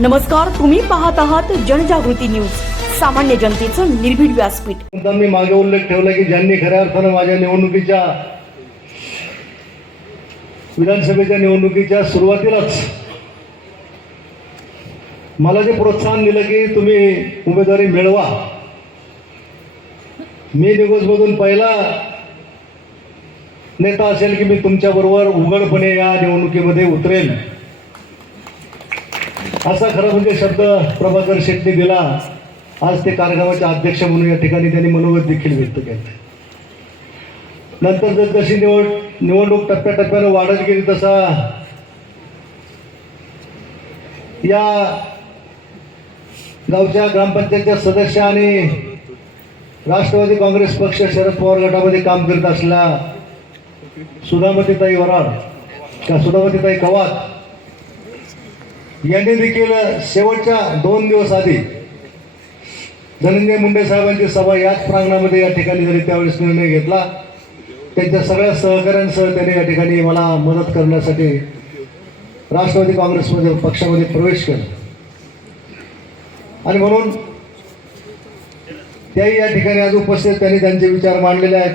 नमस्कार तुम्ही पाहत आहात जनजागृती न्यूज. सामान्य जनतेचं निर्भीड व्यासपीठ. मी मागे उल्लेख ठेवला की ज्यांनी खऱ्या अर्थानं माझ्या निवडणुकीच्या विधानसभेच्या निवडणुकीच्या सुरुवातीलाच मला जे प्रोत्साहन दिलं की तुम्ही उमेदवारी मिळवा. मी दिवसमधून पहिला नेता असेल की मी तुमच्याबरोबर उघडपणे या निवडणुकीमध्ये उतरेल असा खरं म्हणजे शब्द प्रभाकर शेट्टी दिला. आज ते कार्यक्रमाचे अध्यक्ष म्हणून या ठिकाणी त्यांनी मनोगत देखील व्यक्त केलं. नंतर जर जशी निवड निवडणूक टप्प्याटप्प्यानं वाढत गेली तसा या गावच्या ग्रामपंचायतच्या सदस्य आणि राष्ट्रवादी काँग्रेस पक्ष शरद पवार गटामध्ये काम करत असला सुधामतीताई वराड का सुधामतीताई कवात यांनी देखील शेवटच्या दोन दिवस आधी धनंजय मुंडे साहेबांची सभा याच प्रांगणामध्ये या ठिकाणी जरी त्यावेळेस निर्णय घेतला. त्यांच्या सगळ्या सहकाऱ्यांसह त्यांनी या ठिकाणी मला मदत करण्यासाठी राष्ट्रवादी काँग्रेसमध्ये पक्षामध्ये प्रवेश केला. आणि म्हणून त्याही या ठिकाणी आज उपस्थित त्यांनी त्यांचे विचार मांडलेले आहेत.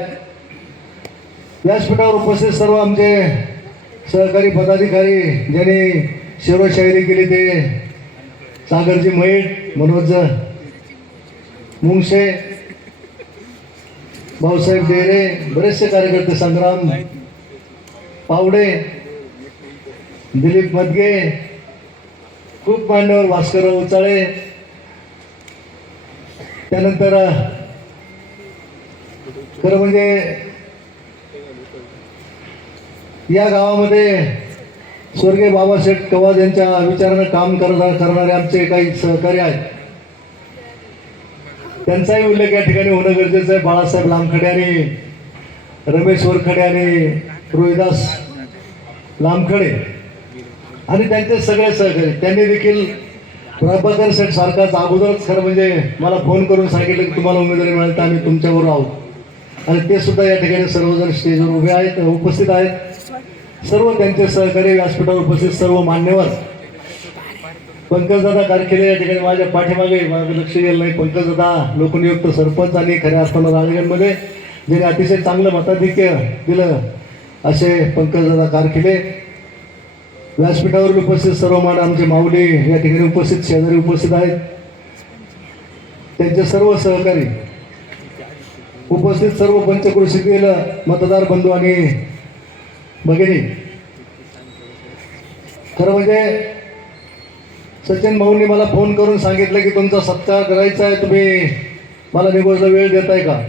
व्यासपीठावर उपस्थित सर्व आमचे सहकारी पदाधिकारी ज्यांनी शिवशाहिरी केली ते. सागरजी मैट मनोज मुंगशे भाऊसाहेब डेरे बरेचसे कार्यकर्ते संग्राम पावडे दिलीप मदगे खूप मान्यवर भास्कर उचाळे. त्यानंतर खरं म्हणजे या गावामध्ये स्वर्गीय बाबासाहेब कवाद यांच्या विचारानं काम करणार करणारे आमचे काही सहकारी आहेत. त्यांचाही उल्लेख या ठिकाणी होणं गरजेचं आहे. बाळासाहेब लामखडे आणि रमेश वरखडे आणि रोहिदास लामखडे आणि त्यांचे सगळे सहकारी. त्यांनी देखील प्रभाकर सेठ सारखाच अगोदरच खरं म्हणजे मला फोन करून सांगितलं की तुम्हाला उमेदवारी मिळाली तर आम्ही तुमच्याबरोबर आहोत. आणि ते सुद्धा या ठिकाणी सर्वजण स्टेजवर उभे आहेत उपस्थित आहेत. सर्व त्यांचे सहकारी व्यासपीठावर उपस्थित सर्व मान्यवर पंकजदादा कारखेले या ठिकाणी माझ्या पाठीमागे माझं लक्ष गेलं नाही. पंकजदादा लोकनियुक्त सरपंच आणि खऱ्या अर्थानं राजगडमध्ये ज्याने अतिशय चांगलं मताधिक्य दिलं असे पंकजदादा कारखिले व्यासपीठावर उपस्थित सर्व मान आमचे माऊली या ठिकाणी उपस्थित शेजारी उपस्थित आहेत. त्यांचे सर्व सहकारी. उपस्थित सर्व पंचकृषीतील मतदार बंधू आणि भगिनी. खरं म्हणजे सचिन भाऊंनी मला फोन करून सांगितलं की तुमचा सत्कार करायचा आहे तुम्ही मला निघोजला वेळ देताय का?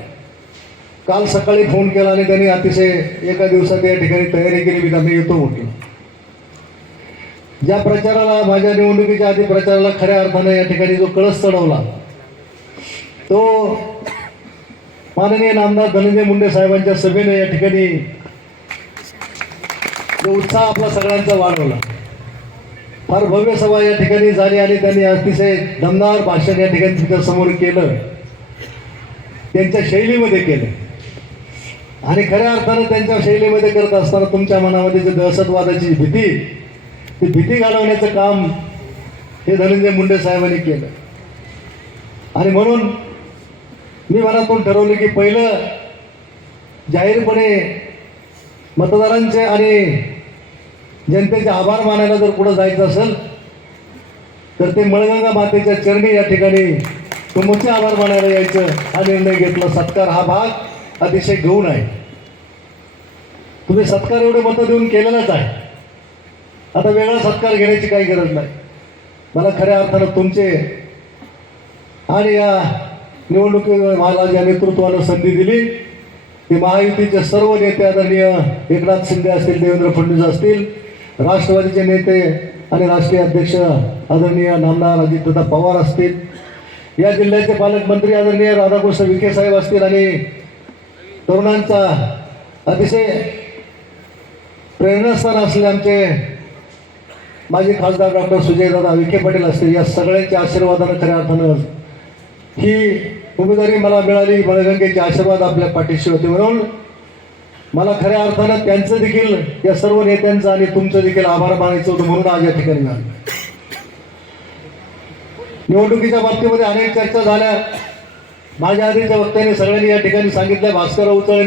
काल सकाळी फोन केला आणि त्यांनी अतिशय एका दिवसात या ठिकाणी तयारी केली मी त्यांना येतो म्हटलं ज्या प्रचाराला माझ्या निवडणुकीच्या आधी प्रचाराला खऱ्या अर्थानं या ठिकाणी जो कळस चढवला तो माननीय नामदार धनंजय मुंडे साहेबांच्या सभेने या ठिकाणी उत्साह आपला सगळ्यांचा वाढवला. फार भव्य सभा या ठिकाणी झाली आणि त्यांनी अतिशय दमदार भाषण या ठिकाणी तिच्या समोर केलं. त्यांच्या शैलीमध्ये केलं. आणि खऱ्या अर्थानं त्यांच्या शैलीमध्ये करत असताना तुमच्या मनामध्ये जी दहशतवादाची भीती ती भीती घालवण्याचं काम हे धनंजय मुंडे साहेबांनी केलं. आणि म्हणून मी मनातून ठरवलं की पहिलं जाहीरपणे मतदारांचे आणि जनतेचे आभार मानायला जर पुढं जायचं असेल तर ते मळगंगा मातेच्या चरणी या ठिकाणी तुमचे आभार मानायला यायचं. हा निर्णय घेतला. सत्कार हा भाग अतिशय घेऊन आहे. तुम्ही सत्कार एवढे मतं देऊन केलेलाच आहे. आता वेगळा सत्कार घेण्याची काही गरज नाही. मला खऱ्या अर्थानं तुमचे आणि या निवडणुकी मला ज्या नेतृत्वानं संधी दिली. ती महायुतीचे सर्व नेते आदरणीय एकनाथ शिंदे असतील देवेंद्र फडणवीस असतील राष्ट्रवादीचे नेते आणि राष्ट्रीय अध्यक्ष आदरणीय नामदार अजितदादा पवार असतील या जिल्ह्याचे पालकमंत्री आदरणीय राधाकृष्ण विखे साहेब असतील आणि तरुणांचा अतिशय प्रेरणास्थान असलेले आमचे माजी खासदार डॉक्टर सुजयदादा विखे पाटील असतील या सगळ्यांच्या आशीर्वादानं खऱ्या अर्थानं ही उमेदवारी मला मिळाली बळगंगेचे आशीर्वाद आपल्या पाठीशी होते. म्हणून मला खऱ्या अर्थानं त्यांचं देखील या सर्व नेत्यांचं आणि तुमचं देखील आभार मानायचं होतं म्हणून आज या ठिकाणी झालं. निवडणुकीच्या बाबतीमध्ये अनेक चर्चा झाल्या. माझ्या आधीच्या वक्त्याने सगळ्यांनी या ठिकाणी सांगितलं भास्कर उचळ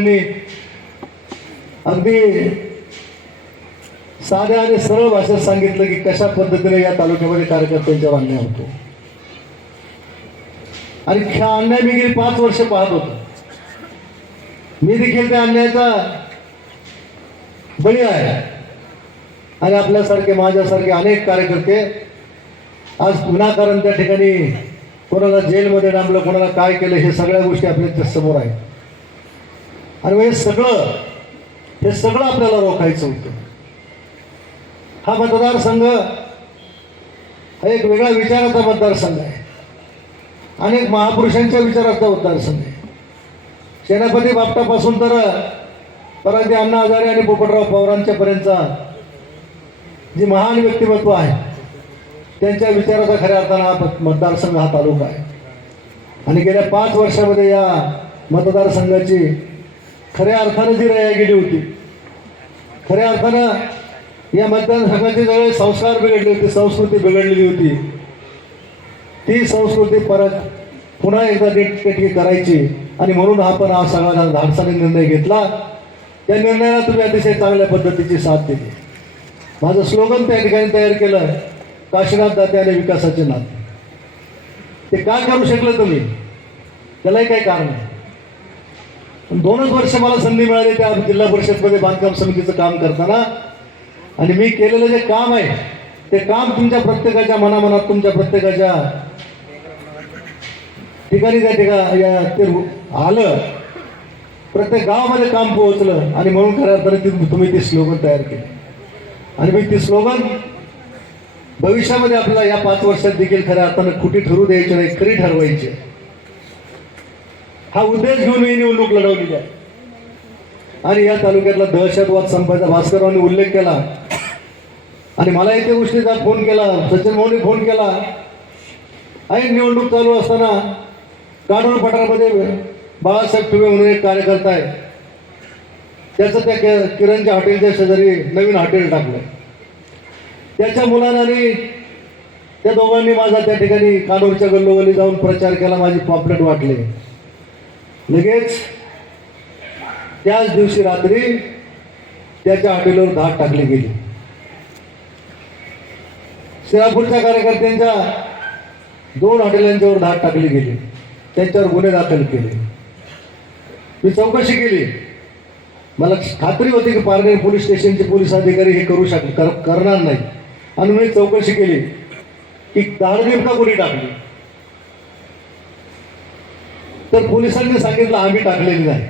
अगदी साध्या आणि सरळ भाषेत सांगितलं की कशा पद्धतीने या तालुक्यामध्ये कार्यकर्त्यांच्या अन्याय होतो आणि ह्या अन्याय मी गेली पाच वर्ष पाहत होतो. मी देखील त्या अन्यायाचा बळी आहे. आणि आपल्यासारखे माझ्यासारखे अनेक कार्यकर्ते आज विनाकारण त्या ठिकाणी कोणाला जेलमध्ये डांबलं कोणाला काय केलं हे सगळ्या गोष्टी आपल्यासमोर आहेत. आणि हे सगळं हे सगळं आपल्याला रोखायचं होतं. हा मतदारसंघ हा एक वेगळा विचाराचा मतदारसंघ आहे. अनेक महापुरुषांच्या विचाराचा मतदारसंघ आहे. सेनापती बापटापासून तर परंतु अण्णा हजारे आणि पोपटराव पवारांच्यापर्यंतचा जी महान व्यक्तिमत्व आहे त्यांच्या विचाराचा खऱ्या अर्थानं हा पत- मतदारसंघ हा तालुका आहे. आणि गेल्या पाच वर्षामध्ये या मतदारसंघाची खऱ्या अर्थानं जी रया गेली होती खऱ्या अर्थानं या मतदारसंघाचे सगळे संस्कार बिघडले होते संस्कृती बिघडलेली होती ती संस्कृती परत पुन्हा एकदा नीटकेटकी करायची आणि म्हणून आपण हा सगळा धाडसाने निर्णय घेतला. त्या निर्णयाला तुम्ही अतिशय चांगल्या पद्धतीची साथ दिली. माझं स्लोगन त्या ठिकाणी तयार केलं काशीनाथ दात्याने विकासाचे नाते. ते काय करू शकलं तुम्ही? त्यालाही काही कारण आहे. दोनच वर्ष मला संधी मिळाली त्या जिल्हा परिषदमध्ये बांधकाम समितीचं काम करताना. आणि मी केलेलं जे काम आहे ते काम तुमच्या प्रत्येकाच्या मनामनात तुमच्या प्रत्येकाच्या ठिकाणी त्या ठिकाणी या ते आलं. प्रत्येक गावामध्ये काम पोहोचलं आणि म्हणून खऱ्या अर्थाने ती- तुम्ही ते स्लोगन तयार केले. आणि मी ते स्लोगन भविष्यामध्ये आपल्याला या पाच वर्षात देखील खऱ्या अर्थानं खुटी ठरू द्यायची नाही खरी ठरवायची. हा उद्देश घेऊन मी निवडणूक लढवली आहे. आणि या तालुक्यातला दहशतवाद संपायचा भास्कररावांनी उल्लेख केला. आणि मला त्या गोष्टीचा फोन केला सचिन भाऊनी फोन केला. आणि निवडणूक चालू असताना काढून पठारामध्ये बाळासाहेब ठुबे म्हणून एक कार्यकर्ता आहे. त्याचं त्या किरणच्या हॉटेलच्या शेजारी नवीन हॉटेल टाकलं त्याच्या मुलांनी आणि त्या दोघांनी माझा त्या ठिकाणी कानूरच्या गल्लोगल्ली जाऊन प्रचार केला माझी पॉम्पलेट वाटले. लगेच त्याच दिवशी रात्री त्याच्या हॉटेलवर धाक टाकली गेली. श्रीरापूरच्या कार्यकर्त्यांच्या दोन हॉटेलांच्यावर धाक टाकली गेली. त्यांच्यावर गुन्हे दाखल केले. मी चौकशी केली. मला खात्री होती की पारनेर पोलीस स्टेशनचे पोलीस अधिकारी हे करू शक कर, करणार नाही आणि मी चौकशी केली की धाड नेमका कोणी टाकली? तर पोलिसांनी सांगितलं आम्ही टाकलेली नाही.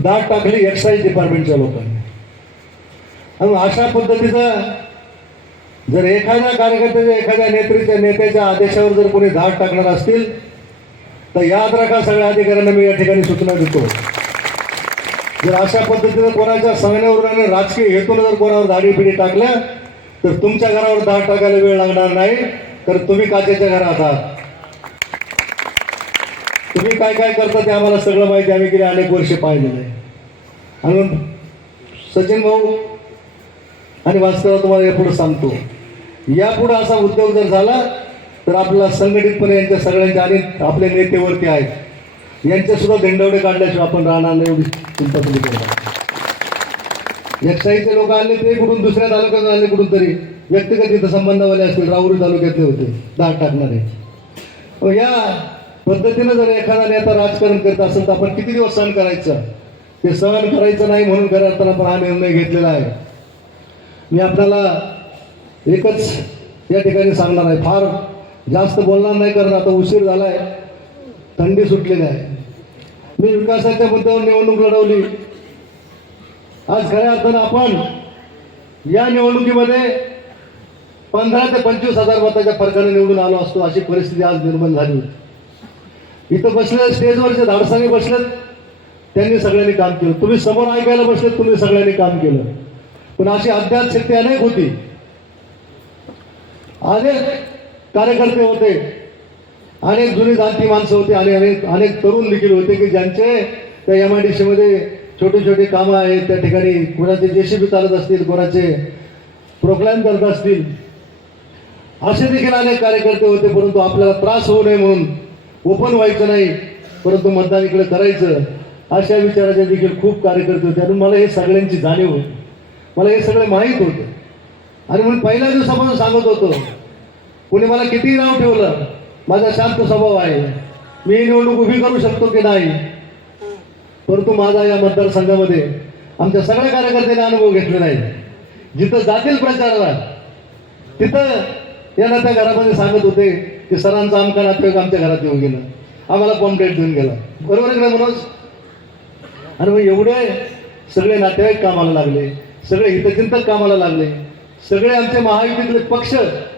दाट टाकली एक्साईज डिपार्टमेंटच्या लोकांनी. आणि अशा पद्धतीचा जर एखाद्या कार्यकर्त्याच्या एखाद्या नेत्रीच्या नेत्याच्या आदेशावर जर कोणी धाड टाकणार असतील तर याद राखा सगळ्या अधिकाऱ्यांना मी या ठिकाणी सूचना देतो. जर अशा पद्धतीनं कोणाच्या सांगण्यावर आणि राजकीय हेतून जर कोणावर दाढी पिढी टाकल्या तर तुमच्या घरावर धाड टाकायला वेळ लागणार नाही. तर तुम्ही काचेच्या घरात आहात. तुम्ही काय काय करता ते आम्हाला सगळं माहिती आम्ही गेले अनेक वर्ष पाहिलेलं आहे. आणि सचिन भाऊ आणि वास्तव तुम्हाला यापुढे सांगतो. यापुढे असा उद्योग जर झाला तर आपला संघटितपणे यांच्या सगळ्यांच्या आणि आपले नेतेवरती आहेत. यांच्यासुद्धा सुद्धा काढल्याशिवाय आपण राहणार नाही एवढी चिंता तुम्ही करणार एकसाईचे लोक आले ते कुठून दुसऱ्या तालुक्यातून आले कुठून तरी व्यक्तिगत इथं संबंधवाले असतील राहुरी तालुक्यातले होते दाट टाकणारे मग या पद्धतीनं जर एखादा नेता राजकारण करत असेल तर आपण किती दिवस सहन करायचं? ते सहन करायचं नाही म्हणून खऱ्या अर्थानं आपण हा निर्णय घेतलेला आहे. मी आपल्याला एकच या ठिकाणी सांगणार आहे. फार जास्त बोलणार नाही कारण आता उशीर झाला आहे थंडी सुटलेली आहे. मी विकासाच्या मुद्द्यावर निवडणूक लढवली. आज खऱ्या अर्थानं आपण या निवडणुकीमध्ये पंधरा ते पंचवीस हजार मताच्या फरकाने निवडून आलो असतो अशी परिस्थिती आज निर्माण झाली. इथं बसले स्टेजवरचे धाडसाने बसलेत त्यांनी सगळ्यांनी काम केलं. तुम्ही समोर ऐकायला बसलेत तुम्ही सगळ्यांनी काम केलं. पण अशी अज्ञात शक्ती अनेक होती. अनेक कार्यकर्ते होते. अनेक जुनी जाणती माणसं होती आणि अनेक अनेक तरुण देखील होते की ज्यांचे त्या एम आय डी सीमध्ये छोटे छोटे कामं आहेत. त्या ठिकाणी कोणाचे जे सी बी चालत असतील कोणाचे प्रोक्लाईन करत असतील. असे देखील अनेक कार्यकर्ते होते परंतु आपल्याला त्रास होऊ नये म्हणून ओपन व्हायचं नाही परंतु मतदान इकडे करायचं अशा विचाराचे देखील खूप कार्यकर्ते होते. आणि मला हे सगळ्यांची जाणीव होती. मला हे सगळे माहीत होतं. आणि म्हणून पहिल्या दिवसापासून सांगत होतो कुणी मला कितीही नाव ठेवलं माझा शांत स्वभाव आहे. मी निवडणूक उभी करू शकतो की नाही? परंतु माझा या मतदारसंघामध्ये आमच्या सगळ्या कार्यकर्त्यांनी अनुभव घेतले नाही जिथं जातील प्रचाराला तिथं यांना त्या घरामध्ये सांगत होते की सरांचा आमका नातेवाईक आमच्या घरात येऊन गेलं. आम्हाला पॉम्पलेट देऊन गेला? बरोबर आहे ना मनोज? आणि मग एवढे सगळे नातेवाईक कामाला लागले सगळे हितचिंतक कामाला लागले. सगळे आमचे महायुतीतले पक्ष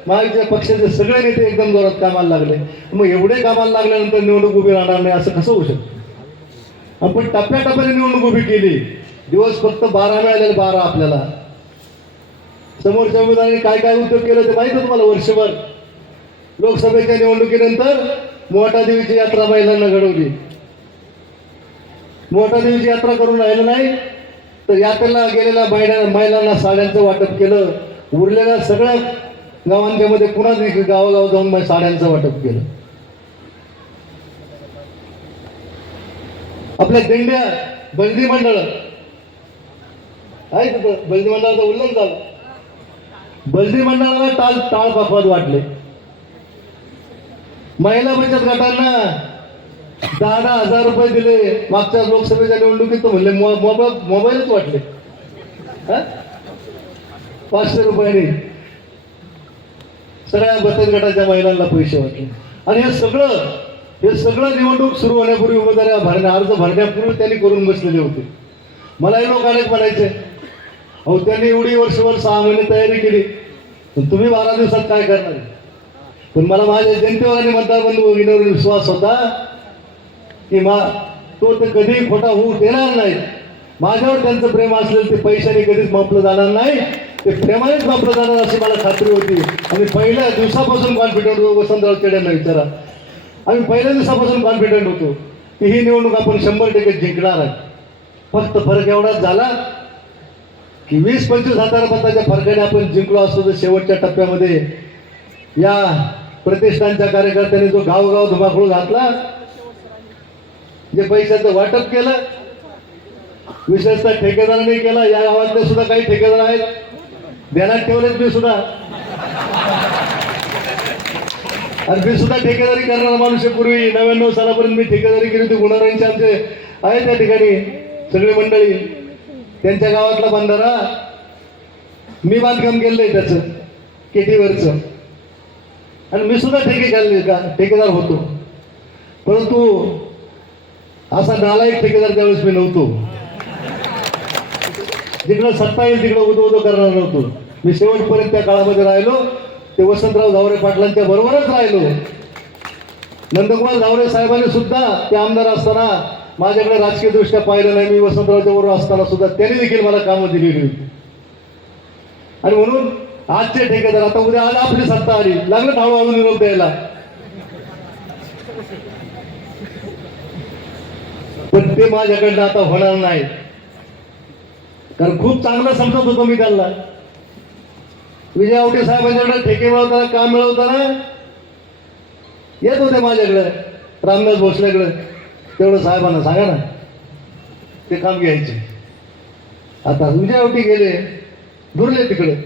महायुतीच्या पक्षाचे सगळे नेते एकदम जोरात कामाला लागले. मग एवढे कामाला लागल्यानंतर निवडणूक उभी राहणार नाही असं कसं होऊ शकतं? आपण टप्प्याटप्प्याने निवडणूक उभी केली. दिवस फक्त बारा मिळालेले बारा आपल्याला. समोरच्या उमेदवारांनी काय काय उद्योग केले ते माहिती तुम्हाला वर्षभर? लोकसभेच्या निवडणुकीनंतर मोठा देवीची यात्रा महिलांना घडवली. मोठा देवीची यात्रा करून राहिलं नाही तर यात्रेला गेलेल्या महिला महिलांना साड्यांचं वाटप केलं. उरलेल्या सगळ्या गावांच्यामध्ये पुन्हा देखील गावोगाव जाऊन मग साड्यांचं वाटप केलं? आपल्या दिंड्या बंदी मंडळ. आहे तिथं बंदी मंडळाचं उल्लंघन झालं. बलदी मंडळाला टाळ टाळ पकवाद वाटले. महिला बचत गटांना दहा दहा हजार रुपये दिले. मागच्या लोकसभेच्या निवडणुकीत म्हणले मो- मोबाईल मोबाईलच वाटले. हा? पाचशे रुपयाने सगळ्या बचत गटाच्या महिलांना पैसे वाटले. आणि हे सगळं हे सगळं निवडणूक सुरू होण्यापूर्वी उमेदवार भरण्या अर्ज भरण्यापूर्वी त्यांनी करून बसलेले होते. मलाही लोक अनेक म्हणायचे अहो त्यांनी एवढी वर्षभर सहा महिने तयारी केली. पण तुम्ही बारा दिवसात काय करणार पण मला माझ्या जनतेवर आणि मतदार बंधू भगिनीवर विश्वास होता की मा तो ते कधीही खोटा होऊ देणार नाही. माझ्यावर त्यांचं प्रेम असलेलं ते पैशाने कधीच मापलं जाणार नाही. ते प्रेमानेच जाणार अशी मला खात्री होती. आणि पहिल्या दिवसापासून कॉन्फिडंट होतो वसंतराव चेड्यांना विचारा आम्ही पहिल्या दिवसापासून कॉन्फिडंट होतो. की ही निवडणूक आपण शंभर टक्के जिंकणार आहे. फक्त फरक एवढाच झाला की वीस पंचवीस हजार मताच्या फरकाने आपण जिंकलो असतो तर शेवटच्या टप्प्यामध्ये या प्रतिष्ठानच्या कार्यकर्त्यांनी जो गावगाव धुमाकूळ घातला जे पैशाचं वाटप केलं विशेषतः ठेकेदारांनी केला या गावातले सुद्धा काही ठेकेदार आहेत. ध्यानात ठेवलेत मी सुद्धा. आणि मी सुद्धा ठेकेदारी करणारा माणूस आहे पूर्वी. नव्याण्णव सालापर्यंत मी ठेकेदारी केली होती. गुणारांचे आमचे आहे त्या ठिकाणी. सगळी मंडळी. त्यांच्या गावातला बंधारा मी बांधकाम केलंय त्याचं. केटीवरचं. आणि मी सुद्धा ठेके घालले का? ठेकेदार होतो. परंतु असा नालायक ठेकेदार त्यावेळेस मी नव्हतो. जिकडं सत्ता येईल तिकडं उदो उदो करणार नव्हतो. मी शेवटपर्यंत त्या काळामध्ये राहिलो. ते वसंतराव जावरे पाटलांच्या बरोबरच राहिलो. नंदकुमार जावरे साहेबांनी सुद्धा ते आमदार असताना माझ्याकडे राजकीय दृष्ट्या पाहिलं नाही. मी वसंतरावच्या बरोबर असताना सुद्धा त्यांनी देखील मला कामं दिलेली होती आणि म्हणून आजचे ठेकेदार आता उद्या आज आपली सत्ता आली. लागलं हळूहळू निरोप द्यायला. पण ते माझ्याकडनं आता होणार नाही. कारण खूप चांगलं समजत होतो मी त्यांना. विजय आवटे साहेबांच्याकडे ठेके मिळवताना काम मिळवताना येत होते माझ्याकडे रामदास भोसलेकडे. तेवढं साहेबांना सांगा ना ते काम घ्यायचे. आता विजय आवटी गेले दुरले तिकडे.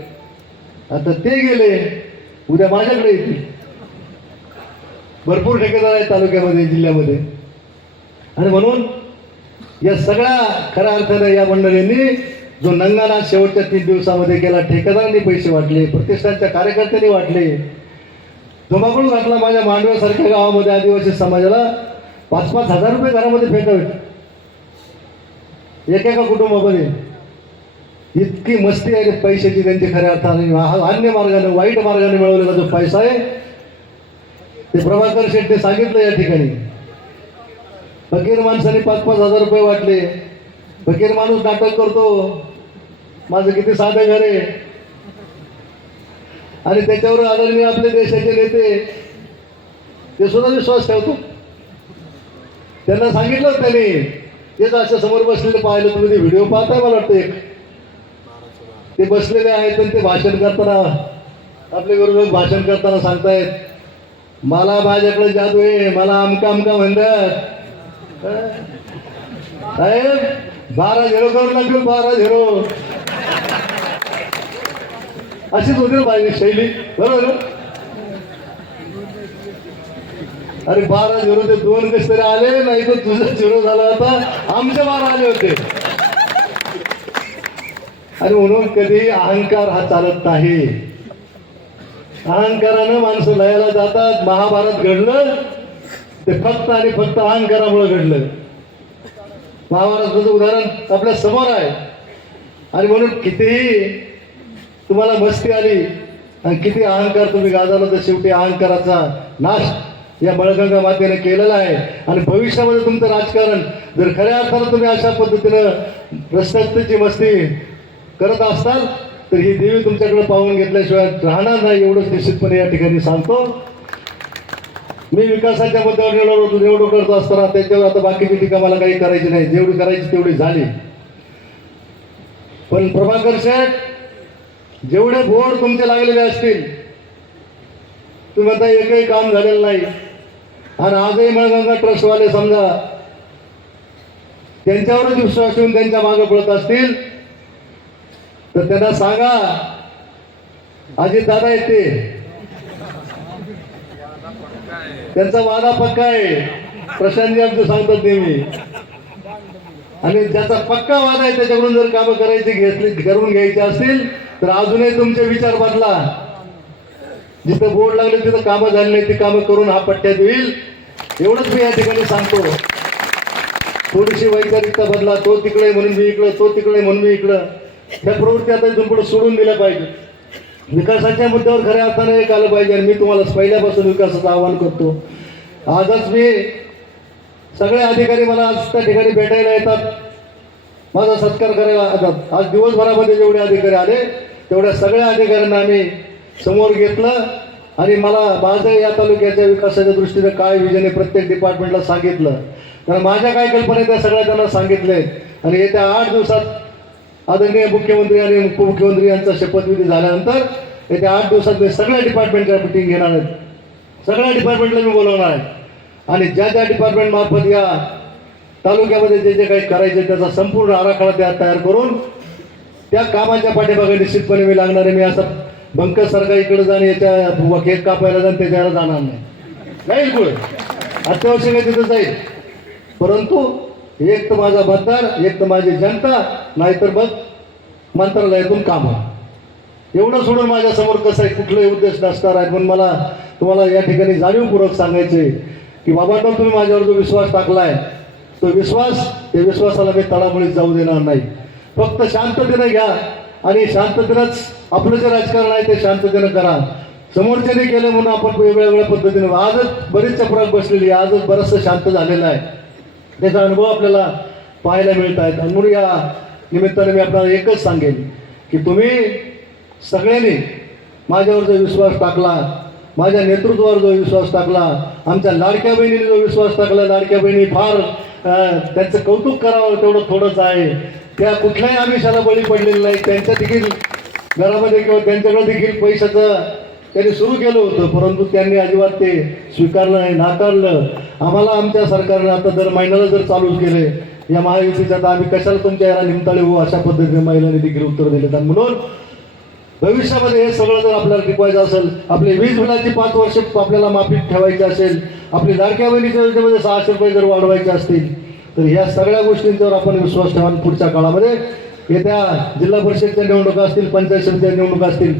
आता ते गेले उद्या माझ्याकडे येतील. भरपूर ठेकेदार आहेत तालुक्यामध्ये जिल्ह्यामध्ये. आणि म्हणून या सगळ्या खऱ्या अर्थानं या मंडळींनी जो नंगाना शेवटच्या तीन दिवसामध्ये केला ठेकेदारांनी पैसे वाटले प्रतिष्ठानच्या कार्यकर्त्यांनी वाटले. धुमाकूळ घातला माझ्या मांडव्यासारख्या गावामध्ये आदिवासी समाजाला पाच पाच हजार रुपये घरामध्ये फेकावेत. एकेका कुटुंबामध्ये. इतकी मस्ती आहे पैशाची त्यांची खऱ्या अर्थाने. अन्य मार्गाने वाईट मार्गाने मिळवलेला जो पैसा आहे ते प्रभाकर शेट्टी सांगितलं या ठिकाणी. फकीर माणसाने पाच पाच हजार रुपये वाटले. फकीर माणूस नाटक करतो. माझं किती साधं घर आहे. आणि त्याच्यावर आदरणीय आपले देशाचे नेते ते सुद्धा विश्वास ठेवतो. त्यांना सांगितलं त्याने त्यांनी तेच अशा समोर बसलेले पाहिलं तुम्ही ते व्हिडिओ पाहताय मला वाटतं एक. ते बसलेले आहेत आणि ते भाषण करताना आपले विरोधक भाषण करताना सांगतायत मला माझ्याकडे जादू आहे मला अमका अमका म्हणतात साहेब बारा झिरो करून लागेल बारा झिरो. अशीच होती ना पाहिजे शैली. बरोबर अरे बारा झिरो ते दोन कस तरी आले नाही तर तुझा झिरो झाला होता आमचे बारा आले होते. आणि म्हणून कधी अहंकार हा चालत नाही. अहंकारानं माणसं लयाला जातात महाभारत घडलं ते फक्त आणि फक्त अहंकारामुळे घडलं. महाभारताचं उदाहरण आपल्यासमोर आहे. आणि म्हणून कितीही तुम्हाला मस्ती आली. आणि किती अहंकार तुम्ही गाजवला तर शेवटी अहंकाराचा नाश या बळगंगा मातेने केलेला आहे. आणि भविष्यामध्ये तुमचं राजकारण जर खऱ्या अर्थानं तुम्ही अशा पद्धतीनं रस्त्याची मस्ती करत असताल तर ही देवी तुमच्याकडे पाहून घेतल्याशिवाय राहणार नाही एवढंच निश्चितपणे या ठिकाणी सांगतो. मी विकासाच्या मुद्द्यावर निवडून निवडणूक करतो असताना त्याच्यावर आता बाकीची टीका मला काही करायची नाही. जेवढी करायची तेवढी झाली. पण प्रभाकर शेठ जेवढे बोर्ड तुमचे लागलेले असतील तुम्ही आता एकही काम झालेलं नाही. आणि आजही मळगंगा ट्रस्टवाले समजा त्यांच्यावरच विश्वास ठेवून त्यांच्या मागे पडत असतील तर त्यांना सांगा अजित दादा येते त्यांचा वादा पक्का आहे. प्रशांतजी आमचं सांगतात नेहमी. आणि ज्याचा पक्का वादा आहे त्याच्याकडून जर कामं करायची घेतली करून घ्यायची असतील तर अजूनही तुमचे विचार बदला. जिथं बोर्ड लागले तिथं कामं झाली नाही ती कामं करून हा पट्ट्यात येईल. एवढंच मी या ठिकाणी सांगतो. थोडीशी वैचारिकता बदला. तो तिकडे म्हणून मी इकडं तो तिकडे म्हणून मी इकडं. ह्या प्रवृत्ती आता इथून पुढे सोडून दिल्या पाहिजे विकासाच्या मुद्द्यावर खऱ्या अर्थाने एक आलं पाहिजे आणि मी तुम्हाला पहिल्यापासून विकासाचं आवाहन करतो. आजच मी सगळे अधिकारी मला आज त्या ठिकाणी भेटायला येतात. माझा सत्कार करायला येतात. आज दिवसभरामध्ये जेवढे अधिकारी आले तेवढ्या सगळ्या अधिकाऱ्यांना आम्ही समोर घेतलं आणि मला माझं या तालुक्याच्या विकासाच्या दृष्टीने काय विजयने प्रत्येक डिपार्टमेंटला सांगितलं. कारण माझ्या काय कल्पना त्या सगळ्या त्यांना सांगितले. आणि येत्या आठ दिवसात आदरणीय मुख्यमंत्री आणि उपमुख्यमंत्री यांचा शपथविधी झाल्यानंतर येत्या आठ दिवसात मी सगळ्या डिपार्टमेंटच्या मिटिंग घेणार आहेत. सगळ्या डिपार्टमेंटला मी बोलवणार आहे. आणि ज्या ज्या डिपार्टमेंटमार्फत या तालुक्यामध्ये जे जे काही करायचे त्याचा संपूर्ण आराखडा त्या तयार करून त्या कामाच्या पाठीमागे निश्चितपणे मी लागणार आहे. मी असं बंकस सारखा इकडे जाणे याच्या केक कापायला जाण त्याच्यावर जाणार नाही. जाईल कुठे अत्यावश्यक आहे तिथं जाईल. परंतु एक तर माझा मतदार एक तर माझी जनता नाहीतर मग मंत्रालयातून कामं. एवढं सोडून माझ्यासमोर कसं आहे कुठलंही उद्देश नसणार आहे. पण मला तुम्हाला या ठिकाणी जाणीवपूर्वक सांगायचे की बाबा तुम्ही माझ्यावर जो विश्वास टाकलाय तो विश्वास त्या विश्वासाला मी तळामुळीत जाऊ देणार नाही. फक्त शांततेने घ्या आणि शांततेनंच आपलं जे राजकारण आहे ते शांततेनं करा. समोरच्याने केलं म्हणून आपण वेगळ्या वेगळ्या पद्धतीने आजच बरीच चपराक बसलेली आहे. आजच बरंचसं शांत झालेलं आहे. त्याचा अनुभव आपल्याला पाहायला मिळत आहेत. आणि म्हणून या निमित्ताने मी आपल्याला एकच सांगेन की तुम्ही सगळ्यांनी माझ्यावर जो विश्वास टाकला माझ्या नेतृत्वावर जो विश्वास टाकला आमच्या लाडक्या बहिणीने जो विश्वास टाकला लाडक्या बहिणी फार त्यांचं कौतुक करावं तेवढं थोडंच आहे. त्या कुठल्याही आमिषाला बळी पडलेलं नाही. त्यांच्या देखील घरामध्ये किंवा त्यांच्याकडे देखील पैशाचं त्यांनी सुरू केलं होतं परंतु त्यांनी अजिबात ते स्वीकारलं नाही नाकारलं. आम्हाला आमच्या सरकारने आता दर महिन्याला जर चालू केले या महायुतीचं आता आम्ही कशाला तुमच्या याला निमताळे हो अशा पद्धतीने महिलांनी देखील उत्तर दिले. म्हणून भविष्यामध्ये हे सगळं जर आपल्याला टिकवायचं असेल आपली वीज बिलाची पाच वर्ष आपल्याला माफी ठेवायची असेल आपली लाडक्या बहिणीच्या योजनेमध्ये सहाशे रुपये जर वाढवायचे असतील तर ह्या सगळ्या गोष्टींच्यावर आपण विश्वास ठेवा पुढच्या काळामध्ये येत्या जिल्हा परिषदच्या निवडणुका असतील पंचायत समितीच्या निवडणुका असतील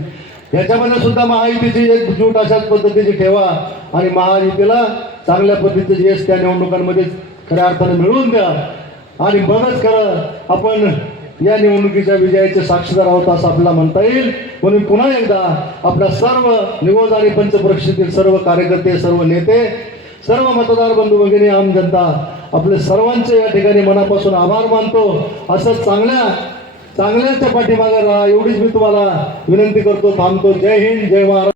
याच्यामध्ये सुद्धा महायुतीची एकजूट अशाच पद्धतीची ठेवा आणि महायुतीला चांगल्या पद्धतीचे यश त्या निवडणुकांमध्ये खऱ्या अर्थाने मिळवून द्या. आणि मगच खरं आपण या निवडणुकीच्या विजयाचे साक्षीदार आहोत असं आपल्याला म्हणता येईल. म्हणून पुन्हा एकदा आपल्या सर्व निवड आणि पंचपरीक्षेतील सर्व कार्यकर्ते सर्व नेते सर्व मतदार बंधू वगैरे आम जनता आपले सर्वांचे या ठिकाणी मनापासून आभार मानतो. असं चांगल्या चांगल्याच्या पाठीमागे राहा. एवढीच मी तुम्हाला विनंती करतो. थांबतो. जय हिंद जय महाराज